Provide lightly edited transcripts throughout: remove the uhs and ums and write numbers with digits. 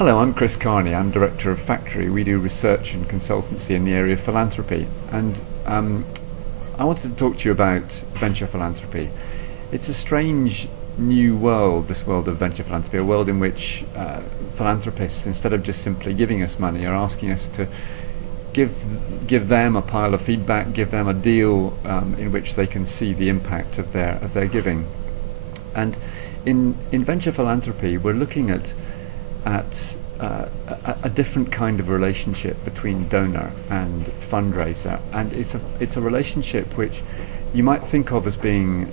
Hello, I'm Chris Carnie. I'm director of Factory. We do research and consultancy in the area of philanthropy, and I wanted to talk to you about venture philanthropy. It's a strange new world, this world of venture philanthropy, a world in which philanthropists, instead of just simply giving us money, are asking us to give them a pile of feedback, give them a deal in which they can see the impact of their giving. And in venture philanthropy, we're looking at a different kind of relationship between donor and fundraiser, and it's a relationship which you might think of as being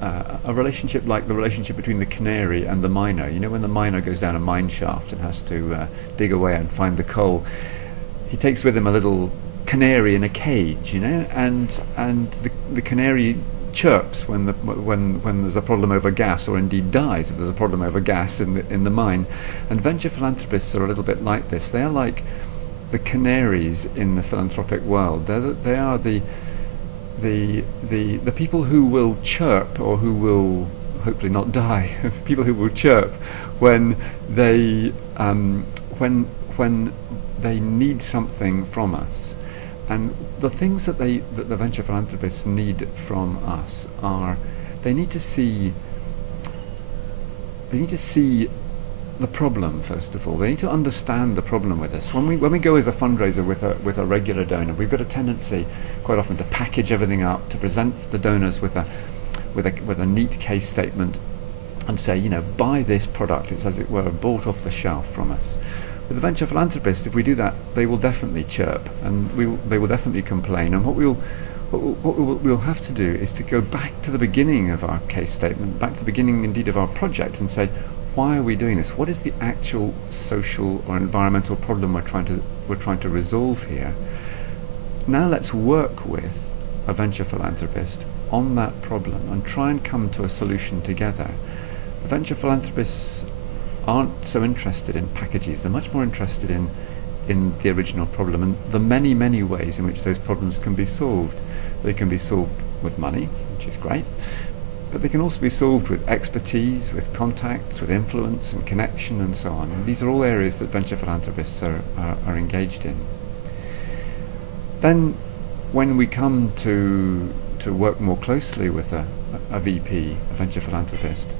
a relationship like the relationship between the canary and the miner. You know, when the miner goes down a mine shaft and has to dig away and find the coal, he takes with him a little canary in a cage, you know, and the canary chirps when there's a problem over gas, or indeed dies if there's a problem over gas in the mine. And venture philanthropists are a little bit like this. They are like the canaries in the philanthropic world. They are the people who will chirp, or who will hopefully not die. People who will chirp when they need something from us. And the things that the venture philanthropists need from us are, they need to see the problem first of all. They need to understand the problem with us. When we go as a fundraiser with a regular donor, we've got a tendency quite often to package everything up, to present the donors with a neat case statement, and say, you know, buy this product. It's as it were bought off the shelf from us. With the venture philanthropists, if we do that, they will definitely chirp, and they will definitely complain. And what we'll have to do is to go back to the beginning of our case statement, back to the beginning indeed of our project, and say, why are we doing this? What is the actual social or environmental problem we're trying to resolve here? Now let's work with a venture philanthropist on that problem and try and come to a solution together. The venture philanthropists aren't so interested in packages. They're much more interested in the original problem and the many ways in which those problems can be solved. They can be solved with money, which is great, but they can also be solved with expertise, with contacts, with influence and connection and so on. And these are all areas that venture philanthropists are engaged in. Then when we come to work more closely with a VP, a venture philanthropist,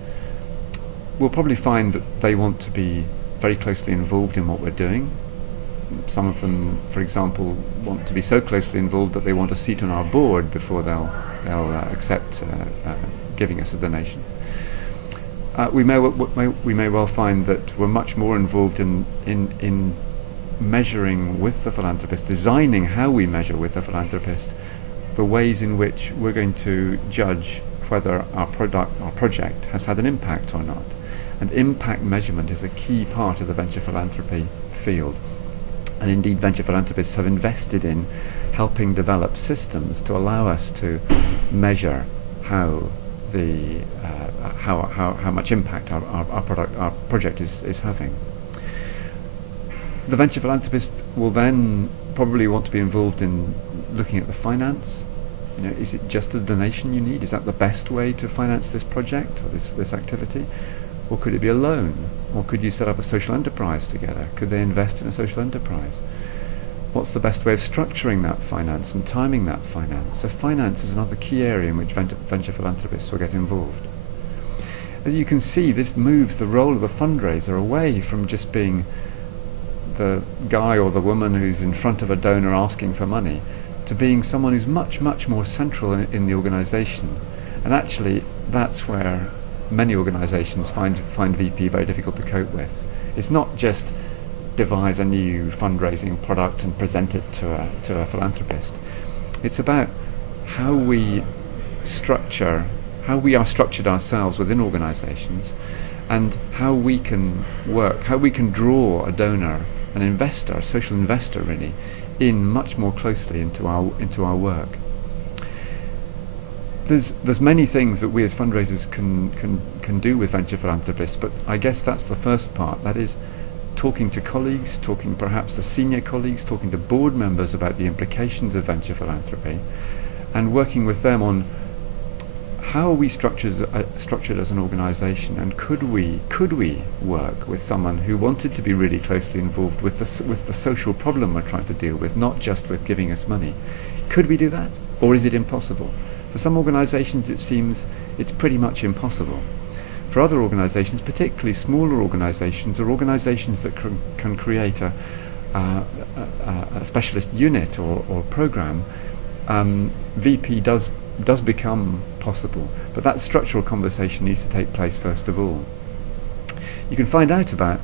we'll probably find that they want to be very closely involved in what we're doing. Some of them, for example, want to be so closely involved that they want a seat on our board before they'll accept giving us a donation. We may well find that we're much more involved in measuring with the philanthropist, designing how we measure with the philanthropist, the ways in which we're going to judge whether our project has had an impact or not. And impact measurement is a key part of the venture philanthropy field. And indeed, venture philanthropists have invested in helping develop systems to allow us to measure how much impact our project is having. The venture philanthropist will then probably want to be involved in looking at the finance. You know, is it just a donation you need? Is that the best way to finance this project or this activity? Or could it be a loan? Or could you set up a social enterprise together? Could they invest in a social enterprise? What's the best way of structuring that finance and timing that finance? So finance is another key area in which venture philanthropists will get involved. As you can see, this moves the role of the fundraiser away from just being the guy or the woman who's in front of a donor asking for money, to being someone who's much more central in the organisation. And actually, that's where many organisations find VP very difficult to cope with. It's not just devise a new fundraising product and present it to a philanthropist. It's about how we are structured ourselves within organisations, and how we can work, how we can draw a donor, an investor, a social investor really, in much more closely into our work. There's many things that we as fundraisers can do with venture philanthropists, but I guess that's the first part. That is talking to colleagues, talking perhaps to senior colleagues, talking to board members about the implications of venture philanthropy, and working with them on how are we structured as an organisation, and could we work with someone who wanted to be really closely involved with the social problem we're trying to deal with, not just with giving us money? Could we do that, or is it impossible? For some organisations it seems it's pretty much impossible. For other organisations, particularly smaller organisations or organisations that can create a specialist unit or programme, VP does become possible, but that structural conversation needs to take place first of all. You can find out about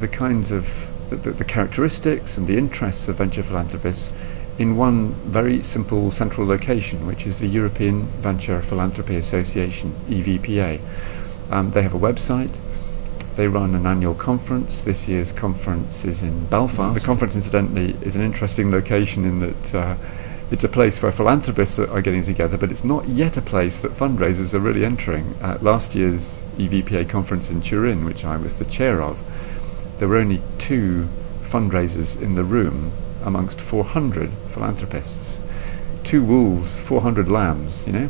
the kinds of the characteristics and the interests of venture philanthropists in one very simple central location, which is the European Venture Philanthropy Association, EVPA. They have a website. They run an annual conference. This year's conference is in Belfast. The conference, incidentally, is an interesting location in that it's a place where philanthropists are getting together, but it's not yet a place that fundraisers are really entering. Last year's EVPA conference in Turin, which I was the chair of, there were only 2 fundraisers in the room amongst 400 philanthropists. 2 wolves, 400 lambs, you know.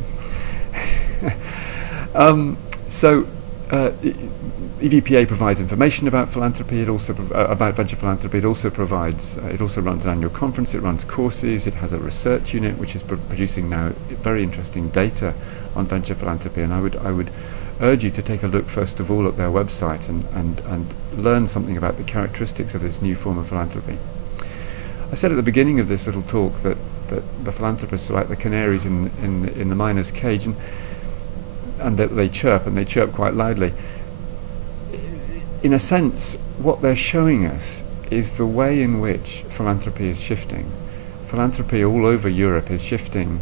EVPA provides information about philanthropy. It also about venture philanthropy. It also provides. It also runs an annual conference. It runs courses. It has a research unit which is producing now very interesting data on venture philanthropy. And I would urge you to take a look first of all at their website and learn something about the characteristics of this new form of philanthropy. I said at the beginning of this little talk that the philanthropists are like the canaries in the miner's cage, and that they chirp, and they chirp quite loudly. In a sense, what they're showing us is the way in which philanthropy is shifting. Philanthropy all over Europe is shifting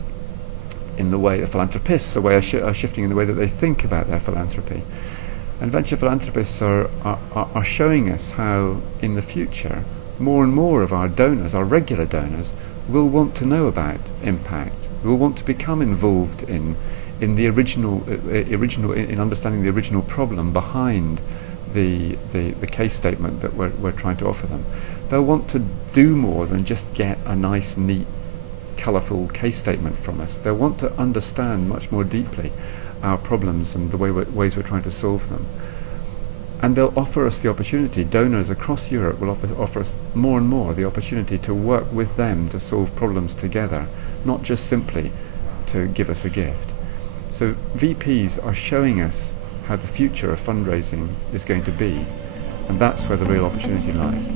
in the way, philanthropists are shifting in the way that they think about their philanthropy. And venture philanthropists are showing us how, in the future, more and more of our donors, our regular donors, will want to know about impact, will want to become involved in the original in understanding the original problem behind the case statement that we're trying to offer them. They'll want to do more than just get a nice, neat, colourful case statement from us. They'll want to understand much more deeply our problems and the ways we're trying to solve them. And they'll offer us the opportunity, donors across Europe will offer us more and more the opportunity to work with them to solve problems together, not just simply to give us a gift. So VPs are showing us how the future of fundraising is going to be, and that's where the real opportunity lies.